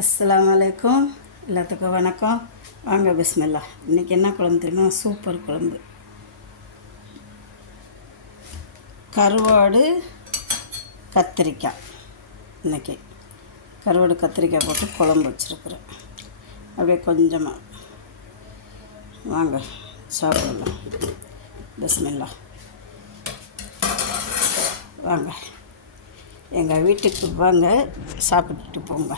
அஸ்ஸலாமு அலைக்கும். எல்லாத்துக்கும் வணக்கம். வாங்க பிஸ்மில்லா. இன்றைக்கி என்ன குழம்பு தெரியுமா? சூப்பர் குழம்பு. கருவாடு கத்திரிக்காய். இன்றைக்கி கருவாடு கத்திரிக்காய் போட்டு குழம்பு வச்சுருக்குறேன். அப்படியே கொஞ்சமாக வாங்க சாப்பிடலாம். பிஸ்மில்லா. வாங்க எங்கள் வீட்டுக்கு வாங்க, சாப்பிட்டுட்டு போங்க.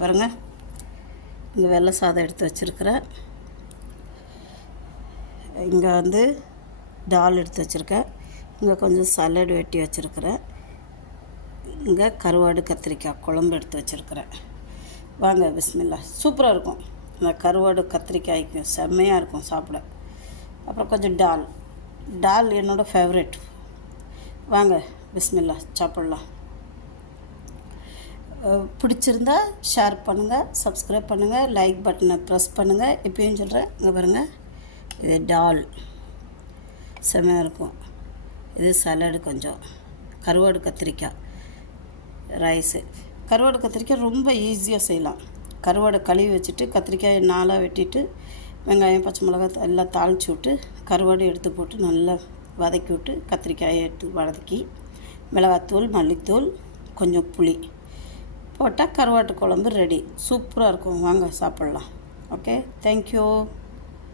பாருங்க, இங்கே வெள்ளை சாதம் எடுத்து வச்சுருக்கிறேன். இங்கே வந்து தால் எடுத்து வச்சுருக்கேன். இங்கே கொஞ்சம் சலடு வெட்டி வச்சுருக்கிறேன். இங்கே கருவாடு கத்திரிக்காய் குழம்பு எடுத்து வச்சுருக்கிறேன். வாங்க பிஸ்மில்லா. சூப்பராக இருக்கும். இந்த கருவாடு கத்திரிக்காய்க்கு செம்மையாக இருக்கும் சாப்பிட. அப்புறம் கொஞ்சம் டால் என்னோடய ஃபேவரெட். வாங்க பிஸ்மில்லா சாப்பிட்லாம். பிடிச்சிருந்தா ஷேர் பண்ணுங்கள், சப்ஸ்கிரைப் பண்ணுங்கள், லைக் பட்டனை ப்ரெஸ் பண்ணுங்கள். எப்பயும் சொல்கிறேன், இங்கே பாருங்கள், இது டால் செம்மையாக இருக்கும். இது சலடு, கொஞ்சம் கருவாடு கத்திரிக்காய் ரைஸு. கருவாடு கத்திரிக்காய் ரொம்ப ஈஸியாக செய்யலாம். கருவாடை கழுவி வச்சுட்டு கத்திரிக்காயை நாலாக வெட்டிட்டு வெங்காயம் பச்சை மிளகாய் எல்லாம் தாளித்து விட்டு கருவாடு எடுத்து போட்டு நல்லா வதக்கி விட்டு கத்திரிக்காயை எடுத்து வதக்கி மிளகாத்தூள் மல்லித்தூள் கொஞ்சம் புளி போட்டால் கருவாட்டு குழம்பு ரெடி. சூப்பராக இருக்கும். வாங்க சாப்பிட்லாம். Okay, thank you.